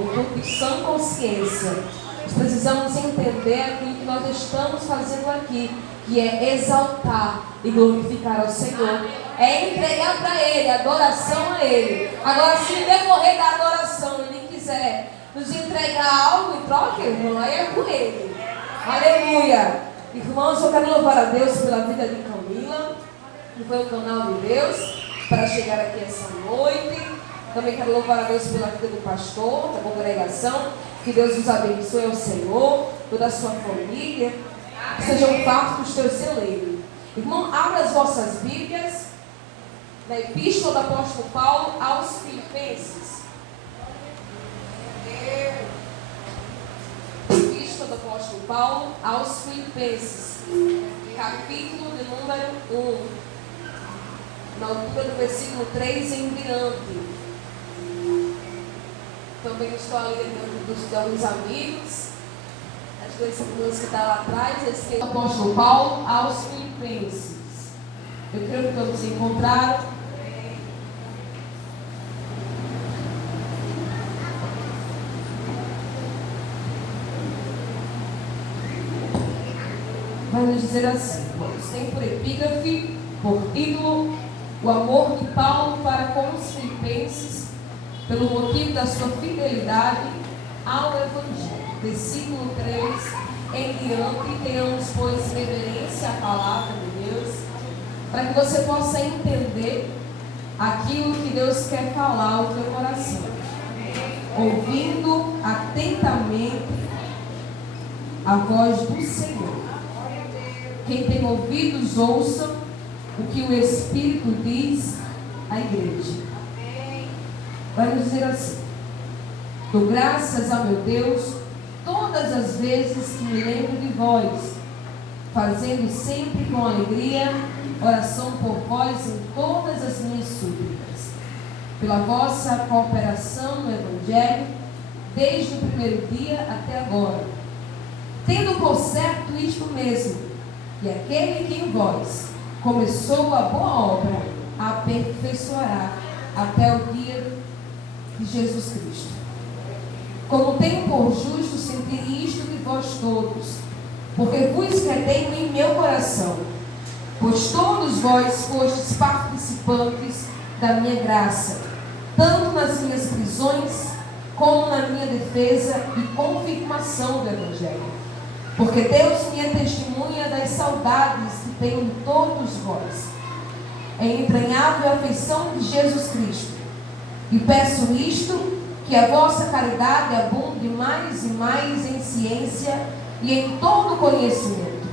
um culto de sã consciência. Nós precisamos entender aquilo que nós estamos fazendo aqui, que é exaltar e glorificar ao Senhor. É entregar para Ele, adoração a Ele. Agora, se no decorrer da adoração Ele quiser nos entregar algo em troca, irmão, aí é com Ele. Aleluia! Irmãos, eu quero louvar a Deus pela vida de Camila, que foi o canal de Deus para chegar aqui essa noite. Também quero louvar a Deus pela vida do pastor, da congregação. Que Deus os abençoe ao Senhor, toda a sua família. Que sejam fartos dos teus celeiros. Irmão, abra as vossas Bíblias na Epístola do Apóstolo Paulo aos Filipenses. Epístola do Apóstolo Paulo aos Filipenses, capítulo de número 1, na altura do versículo 3 em diante. Também estou ali dos alguns amigos, as duas irmãs que estão lá atrás, esse é o apóstolo Paulo aos Filipenses. Eu creio que todos encontraram. Vai nos dizer assim: tem por epígrafe, por título, o amor de Paulo para com os filipenses, pelo motivo da sua fidelidade ao Evangelho. Versículo 3 em diante, tenhamos, pois, reverência à palavra de Deus, para que você possa entender aquilo que Deus quer falar ao teu coração, ouvindo atentamente a voz do Senhor. Quem tem ouvidos, ouça o que o Espírito diz à igreja. Vai nos dizer assim: dou graças a meu Deus todas as vezes que me lembro de vós, fazendo sempre com alegria oração por vós em todas as minhas súplicas, pela vossa cooperação no Evangelho, desde o primeiro dia até agora, tendo por certo isto mesmo, que aquele que em vós começou a boa obra a aperfeiçoará até o dia de Jesus Cristo. Como tenho por justo sentir isto de vós todos, porque vos retenho em meu coração, pois todos vós fostes participantes da minha graça, tanto nas minhas prisões, como na minha defesa e confirmação do Evangelho. Porque Deus me é testemunha das saudades que tenho de todos vós, em entranhável afeição de Jesus Cristo. E peço isto, que a vossa caridade abunde mais e mais em ciência e em todo conhecimento,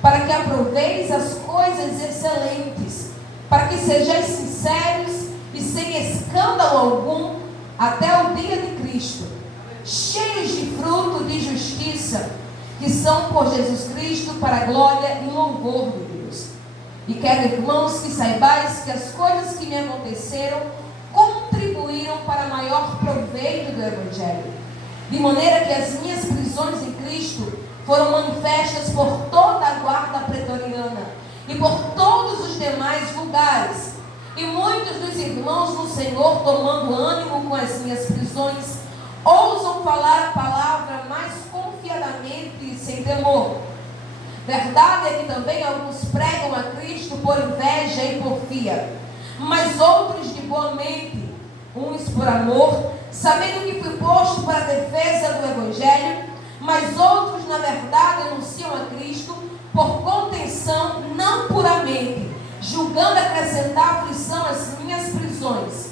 para que aproveis as coisas excelentes, para que sejais sinceros e sem escândalo algum, até o dia de Cristo, cheios de fruto de justiça, que são por Jesus Cristo para a glória e louvor de Deus. E quero, irmãos, que saibais que as coisas que me aconteceram contribuíram para maior proveito do Evangelho, de maneira que as minhas prisões em Cristo foram manifestas por toda a guarda pretoriana e por todos os demais lugares. E muitos dos irmãos no Senhor, tomando ânimo com as minhas prisões, ousam falar a palavra mais confiadamente e sem temor. Verdade é que também alguns pregam a Cristo por inveja e porfia, mas outros de boa mente, uns por amor, sabendo que fui posto para a defesa do Evangelho, mas outros na verdade anunciam a Cristo por contenção, não puramente, julgando acrescentar aflição às minhas prisões.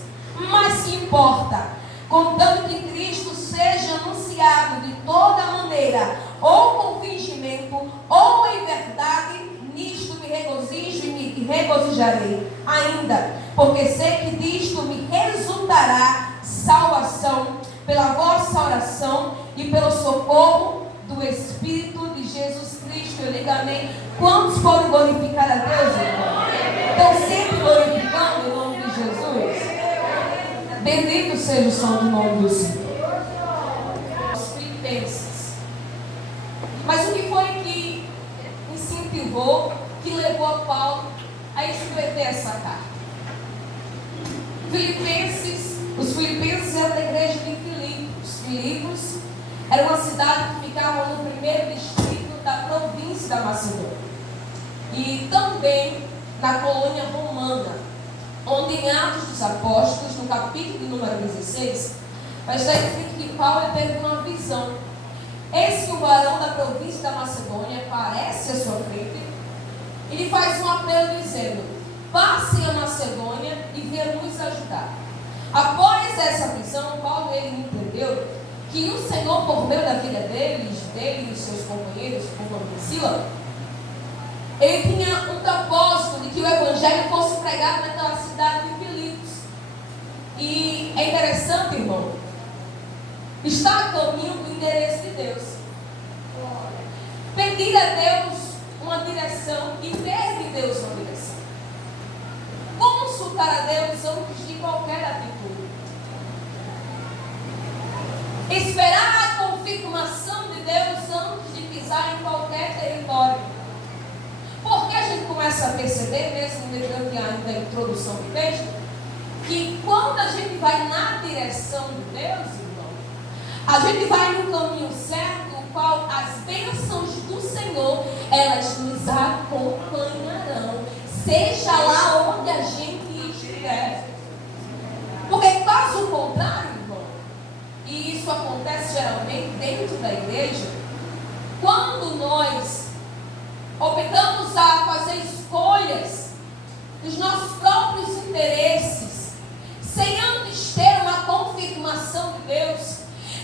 Mas que importa, contanto que Cristo seja anunciado de toda maneira, ou com fingimento, ou em verdade, nisto me regozijo e me regozijarei ainda, porque sei que disto me resultará salvação pela vossa oração e pelo socorro do Espírito de Jesus Cristo. Eu digo amém. Quantos podem glorificar a Deus, irmão? Estão sempre glorificando em nome de Jesus? Bendito seja o santo nome do Senhor. Os Filipenses. Mas o que foi que incentivou, que levou a Paulo a escrever essa carta? Os Filipenses eram da igreja de Filipos. Era uma cidade que ficava no primeiro distrito da província da Macedônia. E também na colônia romana, onde em Atos dos Apóstolos, no capítulo de número 16, vai estar escrito que Paulo teve uma visão. Eis que o varão da província da Macedônia aparece à sua frente e lhe faz um apelo dizendo: passem a Macedônia e venham nos ajudar. Após essa visão, Paulo ele entendeu que o Senhor, por meio da vida dele e dos seus companheiros, como Priscila, ele tinha um propósito de que o evangelho fosse pregado naquela cidade de Filipos. E é interessante, irmão, estar a caminho do endereço de Deus. Pedir a Deus uma direção e ter de Deus uma direção. Consultar a Deus antes de qualquer atitude. Esperar a confirmação de Deus antes de pisar em qualquer território. Porque a gente começa a perceber, mesmo mediante a introdução do texto, que quando a gente vai na direção de Deus, irmão, a gente vai no caminho certo, o qual as bênçãos do Senhor, elas nos acompanharão, seja lá onde a gente estiver. Porque caso contrário, irmão, e isso acontece geralmente dentro da igreja, quando nós optamos a fazer escolhas dos nossos próprios interesses, sem antes ter uma confirmação de Deus,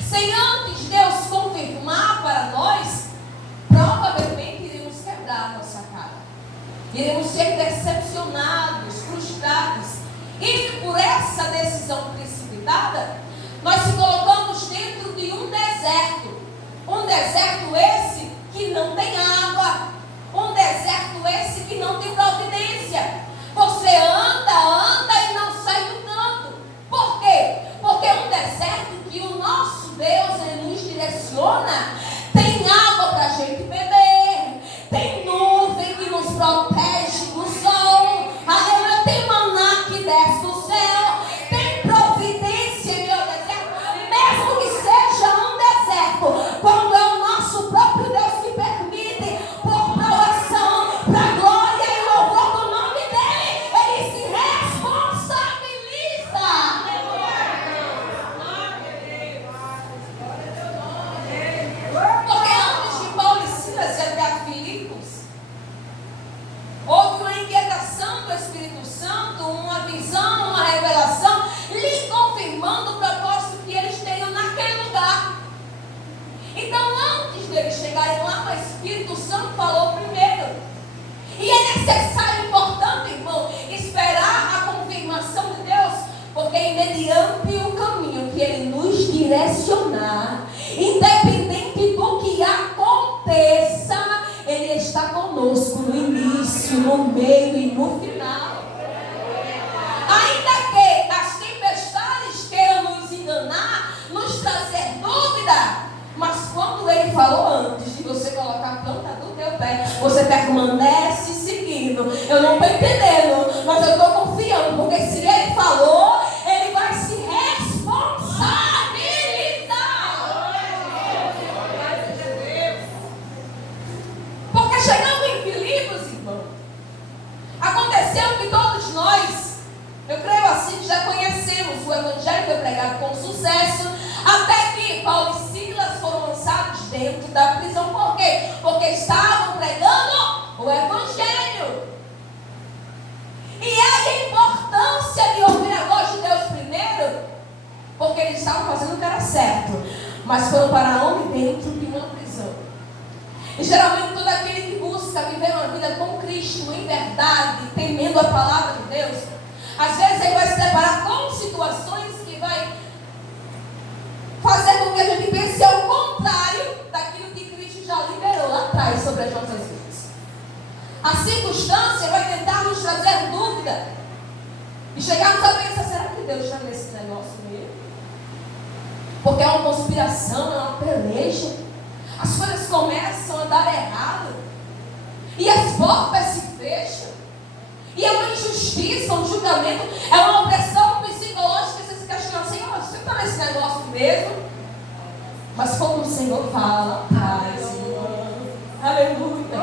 sem antes Deus confirmar para nós, provavelmente iremos quebrar a nossa cara. Iremos ser decepcionados, frustrados. E por essa decisão precipitada, nós se colocamos dentro de um deserto. Um deserto esse que não tem água. Um deserto esse que não tem providência. Você anda e não sai do canto. Por quê? Porque é um deserto que o nosso Deus ele nos direciona. Tem água para a gente beber. Tem nuvem que nos protege do sol. Aleluia. Tem maná que desce do céu. Tem providência em meu deserto. Mesmo que seja um deserto, quando é o nosso próprio Deus que permite, por provação, para a glória e louvor do nome dele, ele se responsabiliza. Porque antes de Paulo e Silas ir até Filipos, houve uma inquietação do Espírito Santo, uma visão, uma revelação, lhe confirmando o propósito que eles teriam naquele lugar. Então, antes deles chegarem lá, o Espírito Santo falou primeiro. E é necessário, importante, irmão, esperar a confirmação de Deus, porque mediante o caminho que Ele nos direcionar, independente do que aconteça, Ele está conosco no início, no meio e no final. Ainda que as tempestades queiram nos enganar, nos trazer dúvida, mas quando Ele falou antes de você colocar a planta do teu pé, você permanece seguindo. Eu não estou entendendo, mas eu estou confiando, porque se Ele falou, Ele vai se responsabilizar. Porque chegando em Filipos, irmão, aconteceu que todos nós, eu creio assim, já conhecemos o evangelho foi pregado com sucesso, até que Paulo e Silas foram lançados dentro da prisão. Por quê? Porque estavam pregando o evangelho. E aí a importância de ouvir a voz de Deus primeiro, porque eles estavam fazendo o que era certo, mas foram para onde? Dentro de uma prisão. E geralmente todo aquele que busca viver uma vida com Cristo em verdade, temendo a palavra de Deus, às vezes ele vai se deparar com situações que vai fazer com que a gente pense ao contrário daquilo que Cristo já liberou lá atrás sobre as nossas vidas. A circunstância vai tentar nos trazer dúvida e chegarmos a pensar: será que Deus está nesse negócio mesmo? Porque é uma conspiração, é uma peleja, as coisas começam a dar errado e as portas se fecham e é uma injustiça, um julgamento, é uma opressão psicológica. Você se questiona: Senhor, você está nesse negócio mesmo? Mas como Senhor fala paz. Aleluia.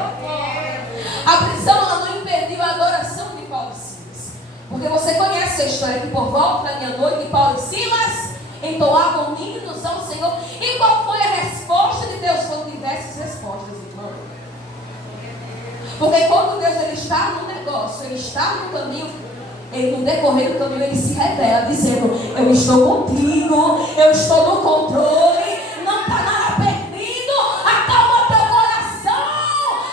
A prisão ela não impediu a adoração de Paulo e Silas. Porque você conhece a história que por volta da meia-noite Paulo e Silas entoavam hinos ao Senhor. E qual foi a resposta de Deus? Foram diversas respostas, irmão. Porque quando Deus ele está no negócio, ele está no caminho, no decorrer do caminho ele se revela, dizendo: eu estou contigo, eu estou no controle, não está nada perdido, acalma teu coração,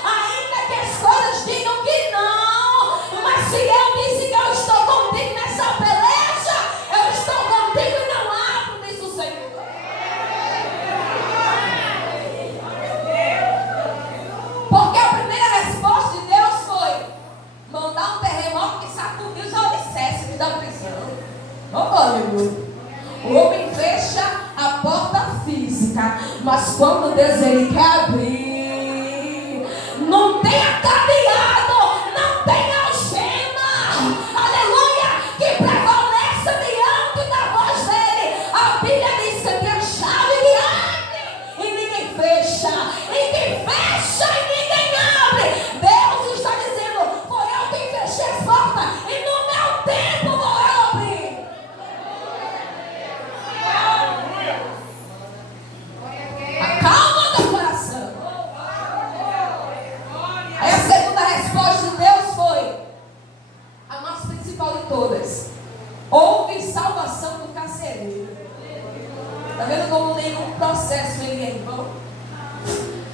ainda que as coisas digam que não, mas se eu disse que eu estou contigo nessa peleja, eu estou contigo e não abro, diz o Senhor. Porque a primeira resposta de Deus foi mandar um terremoto que sacudiu os alicerces da prisão. Oh, aleluia. O homem fecha a porta física, mas quando Deus ele quer abrir, não tenha cadeado, não tenha algema, aleluia, que prevaleça diante da voz dele. A Bíblia diz que tem a chave que abre e ninguém fecha, ninguém fecha e ninguém abre. Deus está dizendo: foi eu quem fechei as portas e no meu tempo vou eu abrir. Acalma teu coração. Aí a segunda resposta de Deus foi a mais principal de todas: houve salvação do carcereiro. Está vendo como nenhum processo ele é irmão?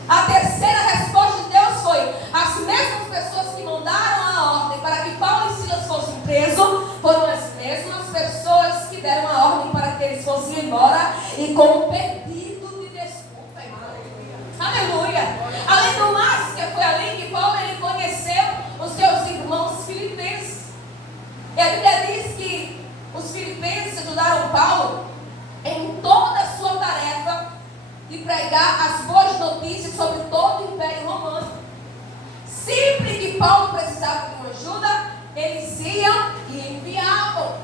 A terceira resposta de Deus foi: as mesmas pessoas que mandaram a ordem para que Paulo e Silas fossem presos foram as mesmas pessoas que deram a ordem para que eles fossem embora e com um pedido de desculpa, irmão. Aleluia. Além do mais, que foi ali que Paulo ele conheceu os seus irmãos filipenses. E a Bíblia diz que os filipenses ajudaram Paulo em toda a sua tarefa de pregar as boas notícias sobre todo o Império Romano. Sempre que Paulo precisava de uma ajuda, eles iam e enviavam.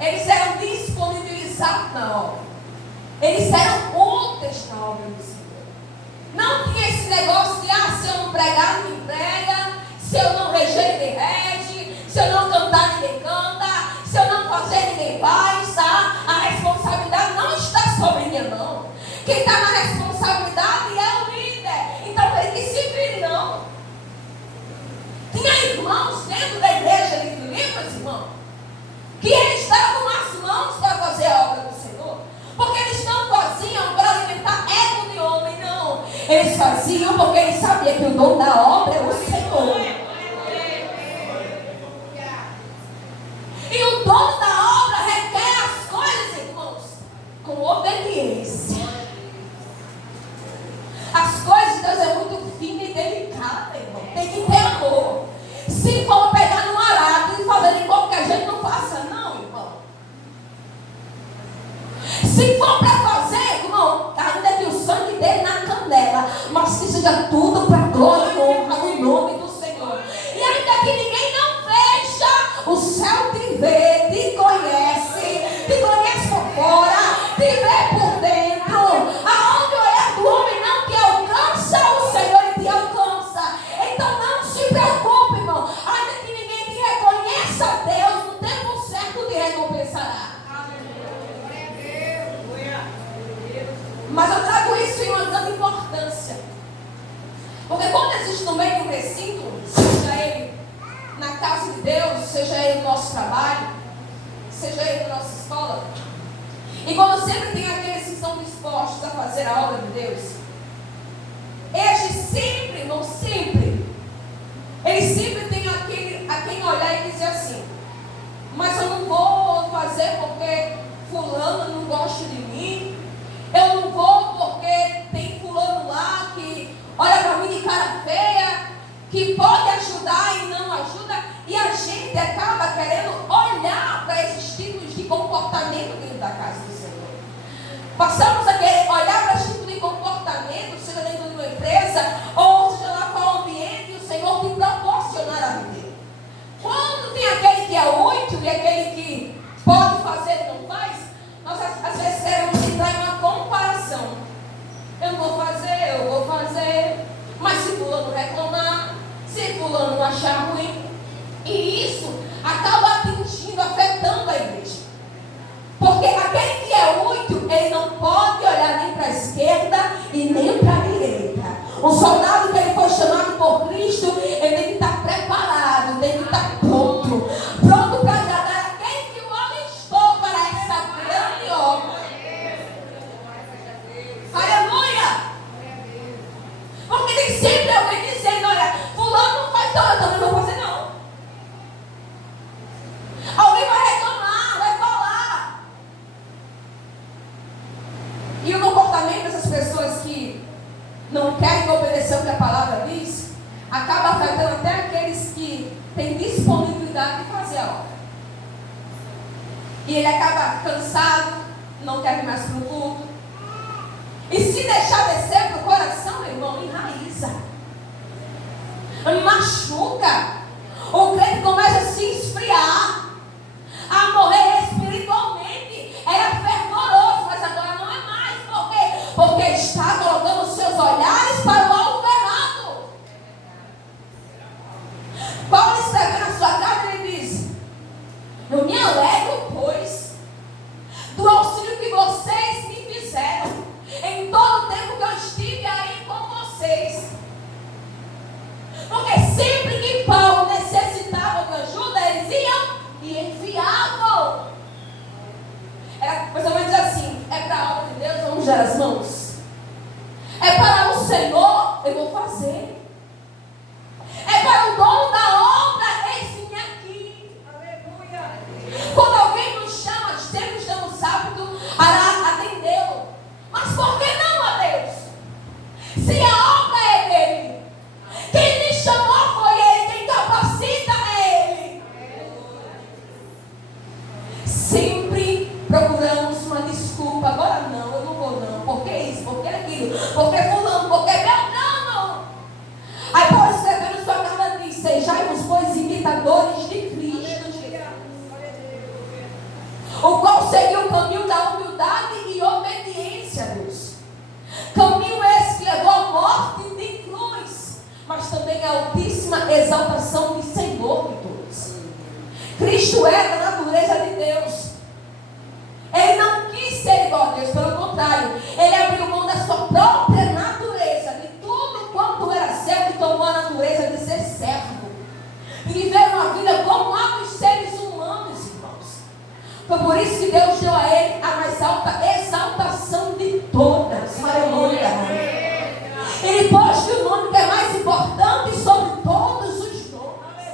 Eles eram disponibilizados na obra. Eles eram úteis na obra do Senhor. Não tinha esse negócio de: se eu não pregar, ninguém prega, se eu não reger, ninguém rege, se eu não cantar, ninguém canta, se eu não fazer, ninguém faz, tá? A responsabilidade não está sobre minha mão. Quem está na responsabilidade é o líder. Então ele que se vire, não. Tinha irmãos dentro da igreja de Filipos, irmão, que eles davam as mãos para fazer a obra do Senhor. Porque eles não faziam para alimentar ego de homem, não. Eles faziam porque eles sabiam que o dono da obra é o Senhor. E o dono da obra requer as coisas, irmãos, com obediência. As coisas de Deus é muito fina e delicada, irmão. Tem que ter amor. Se for pegar no arado e fazer de qualquer jeito, não faça, não, irmão. Se for para fazer, irmão, ainda que o sangue dele na canela, mas que seja tudo para glória e honra no nome do Senhor. E ainda que ninguém não veja, o céu te vê, te conhece por fora, te vê por dentro. Aonde o olhar do homem não te alcança, o Senhor te alcança. Então não se preocupe, irmão. Ainda que ninguém te reconheça, Deus no tempo certo te recompensará. Mas eu trago isso em uma grande importância. Porque quando existe no meio do recinto, seja ele na casa de Deus, seja ele no nosso trabalho, seja ele na nossa escola, e quando sempre tem aqueles que estão dispostos a fazer a obra de Deus, estes sempre, não sempre, eles sempre têm aquele a quem olhar e dizer assim: mas eu não vou fazer porque fulano não gosta de mim, eu não vou porque tem fulano lá que olha para mim de cara feia, que pode ajudar e não ajuda, e a gente acaba querendo olhar para esses tipos de comportamento dentro da casa do Senhor. Passamos a querer olhar para esse tipo de comportamento, seja dentro de uma empresa, ou seja lá qual ambiente que o Senhor te proporcionar a viver. Quando tem aquele que é útil e aquele que pode fazer e não faz, nós às vezes queremos entrar em uma comparação. Eu não pessoas que não querem obedecer o que a palavra diz, acaba afetando até aqueles que têm disponibilidade de fazer a obra. E ele acaba cansado, não quer ir mais para o culto. E se deixar descer para o coração, meu irmão, enraiza, machuca. O crente começa a se esfriar, a morrer espiritualmente. Era fervoroso, mas agora não é mais. Por quê? Porque está colocando os seus olhares para o alvo. Paulo escreve na sua carta, ele diz: eu me alegro, pois, do auxílio que vocês me fizeram em todo o tempo que eu estive aí com vocês. Porque sempre que Paulo necessitava de ajuda, eles iam e enviavam. Era mais ou menos assim: é para a obra de Deus, vamos dar as mãos. É para o Senhor, eu vou fazer. É para o dono da obra, eis-me aqui. Aleluia. Quando alguém nos chama, sempre estamos aptos a atendê-lo. Mas por que não a Deus? Se a obra é dele, quem me chamou foi ele, quem capacita é ele. Sempre procuramos uma desculpa. Agora não, eu não vou não. Por que isso? Por que aquilo? Por que fulano? Por que Beltrano? Aí Paulo escrevendo sua carta diz: sejai-vos, pois, imitadores de Cristo, o qual seguiu o caminho da humildade e obediência a Deus. Caminho esse que levou à morte de cruz, mas também a altíssima exaltação de Senhor de todos. Cristo era da natureza de Deus. Ele não quis ser igual a Deus, pelo contrário, ele abriu mão da sua própria natureza, de tudo quanto era seu, e tomou a natureza de ser servo, e viver uma vida como a dos seres humanos, irmãos. Foi por isso que Deus deu a ele a mais alta exaltação de todas. Aleluia. Ele pôs o nome que é mais importante sobre todos os nomes.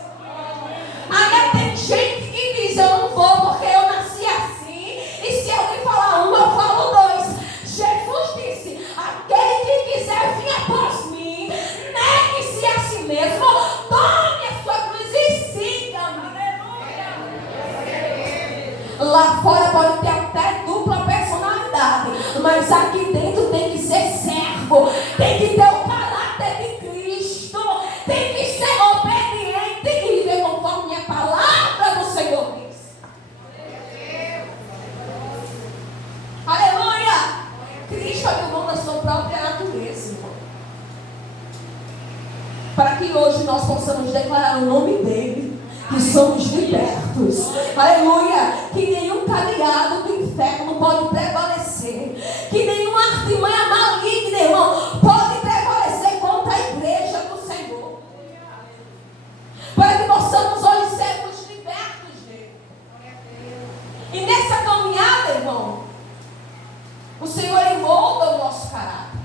Ainda tem gente que diz: eu não vou porque eu nasci assim, e se alguém falar um, eu falo dois. Jesus disse: aquele que quiser vir após mim, negue-se a si mesmo, tome a sua cruz e siga-me. Lá fora pode ter até dupla personalidade, mas aqui dentro tem que ser servo, tem que ter o caráter de Cristo, tem que ser obediente e viver conforme a palavra do Senhor diz. Aleluia! Cristo abriu mão da sua própria natureza, irmão, para que hoje nós possamos declarar o nome dele, que somos libertos. Aleluia! Que nenhum cadeado do inferno pode prevalecer, que nenhuma artimanha maligna, irmão, pode prevalecer contra a igreja do Senhor, para que possamos hoje sermos libertos dele. E nessa caminhada, irmão, o Senhor, ele molda o nosso caráter,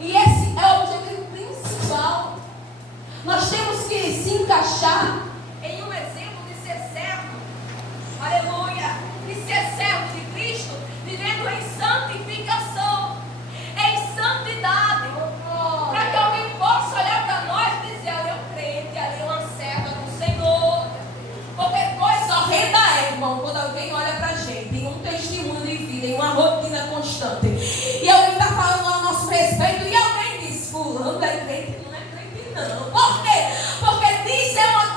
e esse é o objetivo principal. Nós temos que se encaixar em um exemplo de ser servo, aleluia, de ser servo de Cristo, vivendo em santificação, em santidade, para que alguém possa olhar para nós e dizer: ali é um crente, ali é uma serva do Senhor. Qualquer coisa horrenda é, irmão, quando alguém olha para a gente em um testemunho de vida, em uma rotina constante, e alguém está falando ao nosso respeito, e alguém diz: fulano é crente, não é crente não. Por quê? Porque diz é uma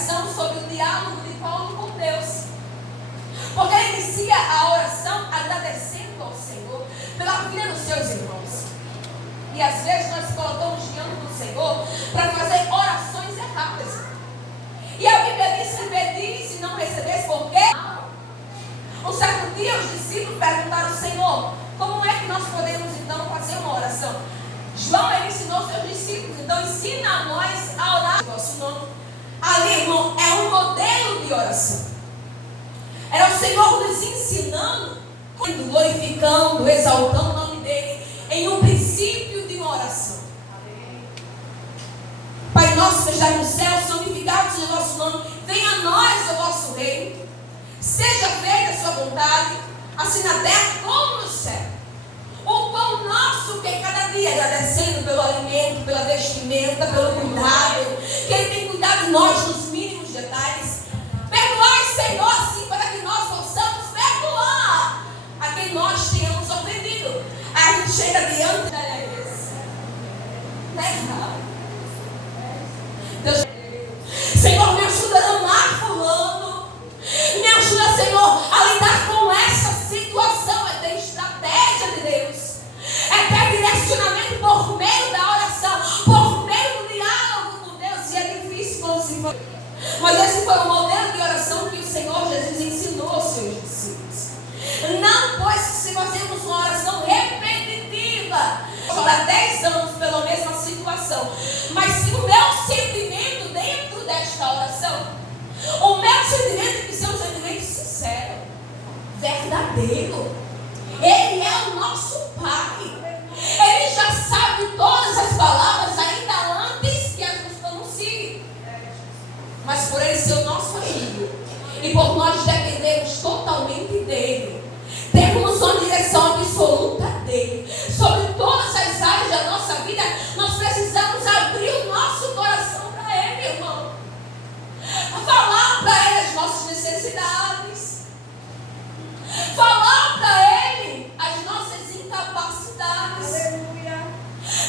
oração sobre o diálogo de Paulo com Deus. Porque ele inicia a oração agradecendo ao Senhor pela vida dos seus irmãos. E às vezes nós colocamos diante do Senhor para fazer orações erradas. E a Bíblia diz que pedis e não recebes, por quê? Um certo dia os discípulos perguntaram ao Senhor: como é que nós podemos então fazer uma oração? João, ele ensinou seus discípulos, então ensina a nós a orar em vosso nome. Ali, irmão, é um modelo de oração. Era o Senhor nos ensinando, glorificando, exaltando o nome dele, em um princípio de uma oração. Pai nosso que estás no céu, santificado seja o vosso nome, venha a nós o vosso reino, seja feita a sua vontade, assim na terra como no céu. O pão nosso que é cada dia, agradecendo pelo alimento, pela vestimenta, pelo cuidado, que Ele tem cuidado de nós nos mínimos detalhes. Perdoai, Senhor, assim, para que nós possamos perdoar a quem nós tenhamos ofendido. A gente chega diante da igreja. Não é errado. Deus, Senhor, me ajuda a amar fulano. Me ajuda, Senhor, a lidar com essa situação. É ter estratégia de Deus. É ter direcionamento por meio da oração, por meio do diálogo com Deus. E é difícil quando se for. Mas esse foi o modelo de oração que o Senhor Jesus ensinou aos seus discípulos. Não, pois, se fazemos uma oração repetitiva, para 10 anos pela mesma situação, mas se o meu sentimento dentro desta oração, o meu sentimento tem que ser um sentimento sincero, verdadeiro. Ele é o nosso Pai. Ele já sabe todas as palavras ainda antes que as nos pronuncie. Mas por Ele ser o nosso amigo e por nós dependermos totalmente dEle, temos uma direção absoluta dEle sobre todas as áreas da nossa vida, nós precisamos abrir o nosso coração para Ele, irmão. Falar para Ele as nossas necessidades. Falar para Ele as nossas incapacidades. Aleluia.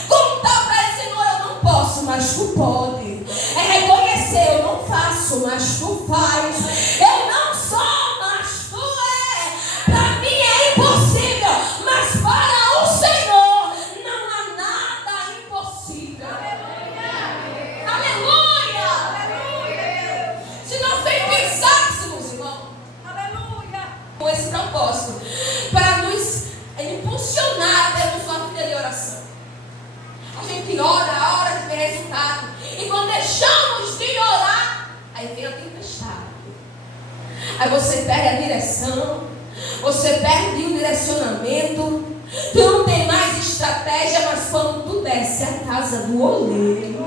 Contar para Ele: Senhor, eu não posso, mas Tu pode. É reconhecer: eu não faço, mas Tu faz. Eu não sou, mas Tu é. Para mim é impossível, mas para o Senhor não há nada impossível. Aleluia. Aleluia. Aleluia. Se nós bem pensássemos, irmão, aleluia, com esse propósito, para nos impulsionar a termos uma vida de oração. A gente ora, a hora de ver resultado. E quando deixamos de orar, aí vem a tempestade. Aí você perde a direção, você perde o direcionamento, tu não tem mais estratégia, mas quando tu desce a casa do oleiro,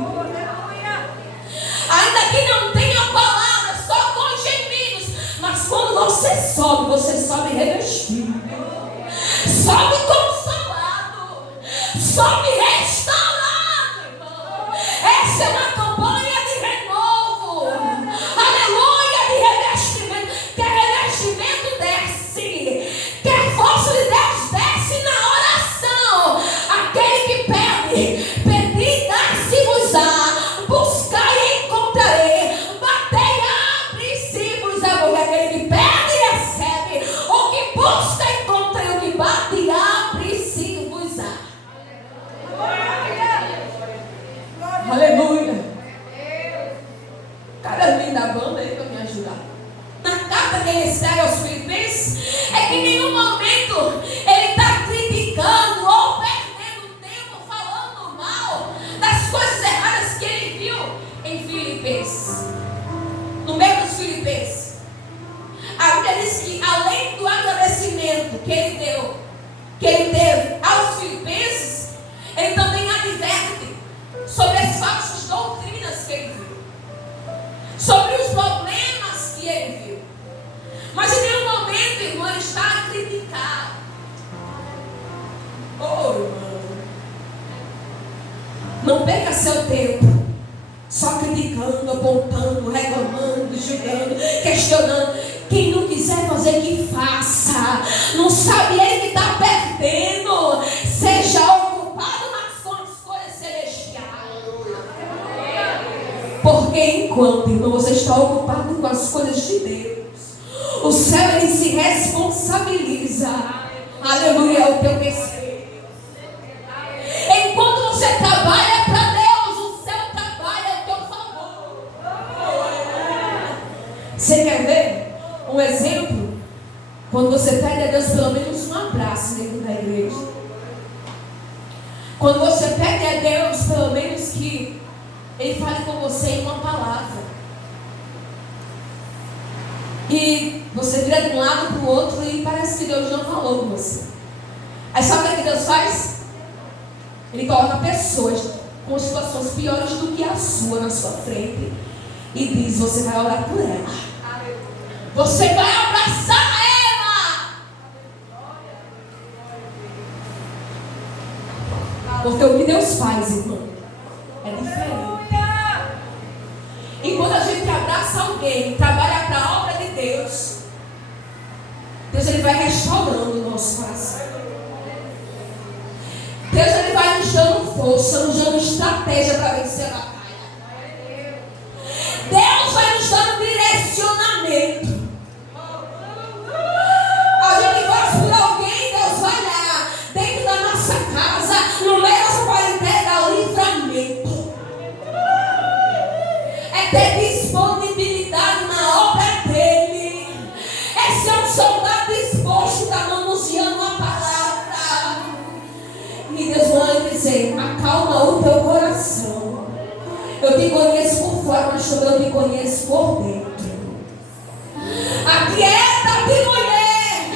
ainda que não tenha palavra, só com gemidos, mas quando você sobe revestido, sobe consolado, sobe restaurado, irmão. Essa é uma campanha de renovo, aleluia, de revestimento. Quer revestimento? Desce. Quer força de Deus? Desce na oração. Aquele que pede, pedi, dar-se-vos-á, buscai e encontrarei, batei, abre-se-vos-á. Porque aquele que pede, recebe, o que busca, encontra, e o que bate, abre-se-vos-á. Aleluia. Cadê o menino da banda aí para me ajudar? Na carta que ele escreve aos Filipenses, é que em nenhum momento ele está criticando ou perdendo tempo falando mal das coisas erradas que ele viu em Filipenses. No meio dos Filipenses, a Bíblia diz que além do agradecimento que ele deu, que ele teve aos Filipenses, ele também adverte sobre as falsas doutrinas que ele viu, sobre os problemas que ele viu. Mas em nenhum momento, irmão, ele está a criticar. Oh, irmão, não perca seu tempo só criticando, apontando, reclamando, julgando, questionando. Quem não quiser fazer, que faça. Não sabe ele que está perdendo. Seja ocupado com as coisas celestiais. Porque enquanto, irmão, você está ocupado com as coisas de Deus, o céu ele se responsabiliza. Aleluia, é o teu terceiro. Enquanto você trabalha para Deus, o céu trabalha ao teu favor. Você quer ver um exemplo? Quando você pede a Deus pelo menos um abraço dentro da igreja. Quando você pede a Deus pelo menos que Ele fale com você em uma palavra. E você vira de um lado para o outro e parece que Deus não falou com você. Aí sabe o que Deus faz? Ele coloca pessoas com situações piores do que a sua na sua frente e diz: você vai orar por ela, você vai abraçar ela. Porque o que Deus faz, irmão, é diferente. E quando a gente abraça alguém, trabalha para a obra de Deus, Deus ele vai restaurando o nosso coração. Deus ele vai nos dando força, nos dando estratégia para vencer a batalha. Deus vai nos dando direcionamento. A gente vai por alguém, Deus vai lá dentro da nossa casa, no meio da quarentena, dar livramento. É ter disponibilidade na obra dele. É ser um soldado disposto a manuseando a palavra. E Deus vai dizer: acalma o teu coração. Eu te conheço por fora, mas também eu te conheço por dentro. Aquieta-te, mulher.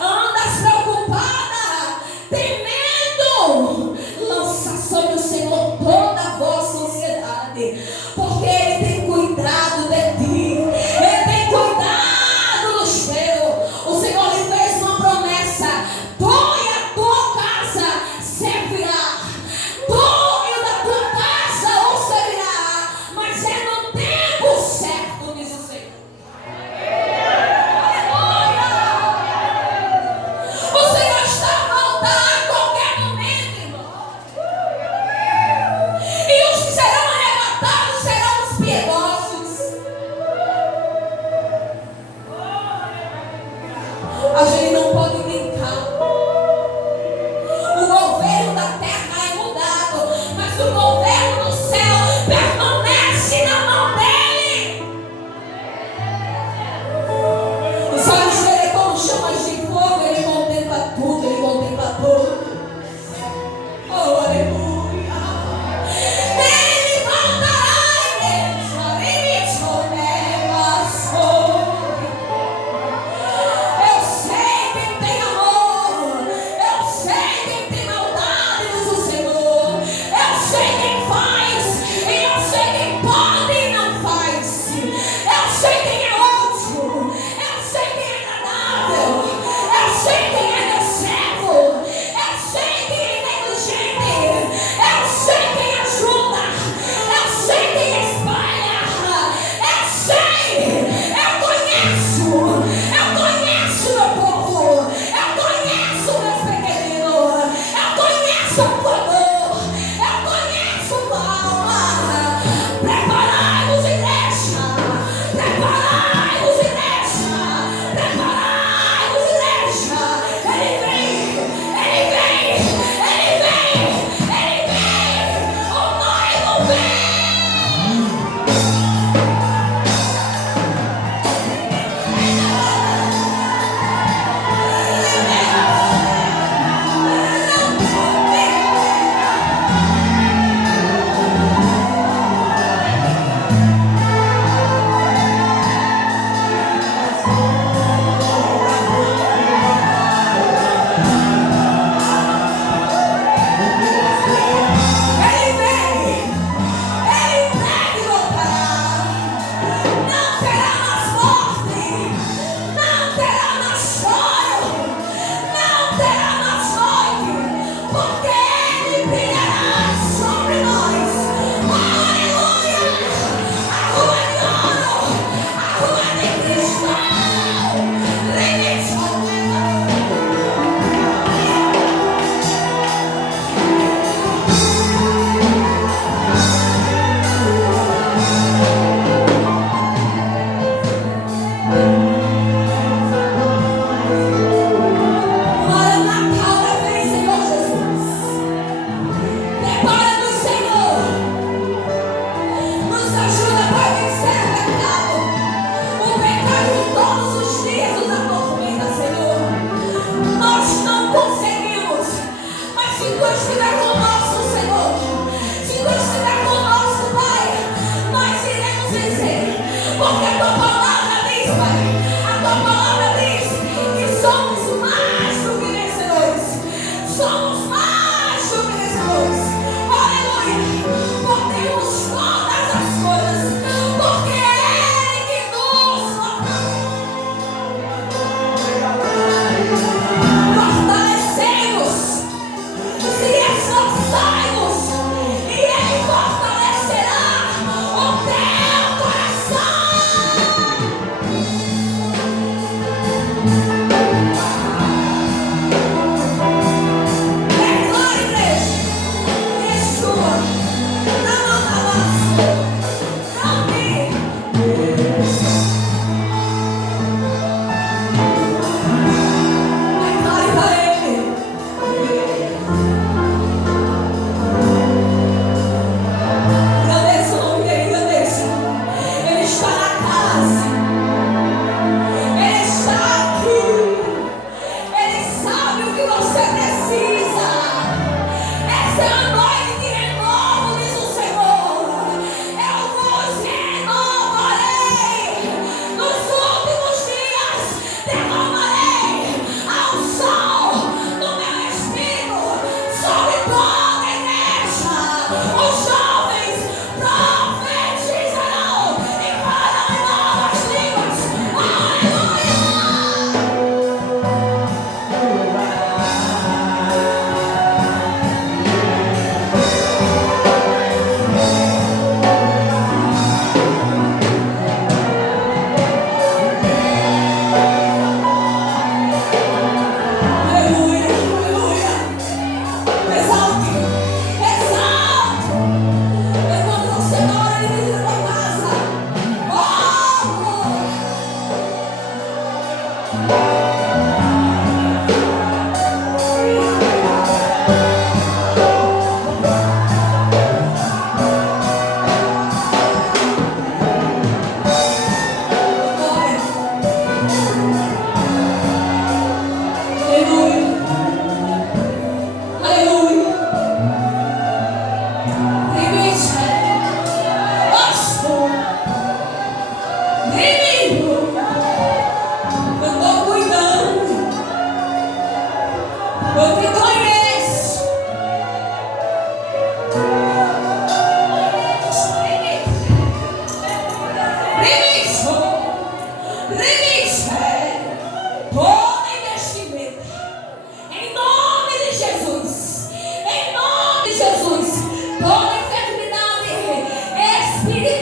Andas preocupada, temendo. Lança sobre o Senhor toda a vossa ansiedade, porque Ele tem cuidado de ti. Ele tem cuidado dos teus. O Senhor lhe fez uma promessa: tu e a tua casa servirá. Tu e da tua casa o servirá. Mas é no tempo certo, diz o Senhor. Porque a tua palavra diz, Pai, a tua palavra diz que somos mais do que vencedores. Somos mais do que vencedores. Aleluia. Podemos todas as coisas, porque é Ele que nos fortalecemos. Se esforçai-vos, e Ele fortalecerá o teu coração. Declare, igreja, Yeshua, não amasse, não me. Declare para Ele. Agradeça o nome dele, agradeça. Ele está na casa. Ele está aqui. Ele sabe o que você precisa. Essa é a noite de renovo, diz o Senhor. Eu vos renovarei. Nos últimos dias derramarei ao sol do meu espírito sobre toda a igreja. Os jovens profetizarão e falarão em novas línguas. Aleluia! Aleluia, aleluia. Exalte, exalte. Enquanto você ora e diz na tua casa, oh, glória. Aleluia, aleluia. Limite, basta. Limite. Eu estou cuidando. Eu te conheço. Todo investimento em nome de Jesus, em nome de Jesus, toda enfermidade espiritual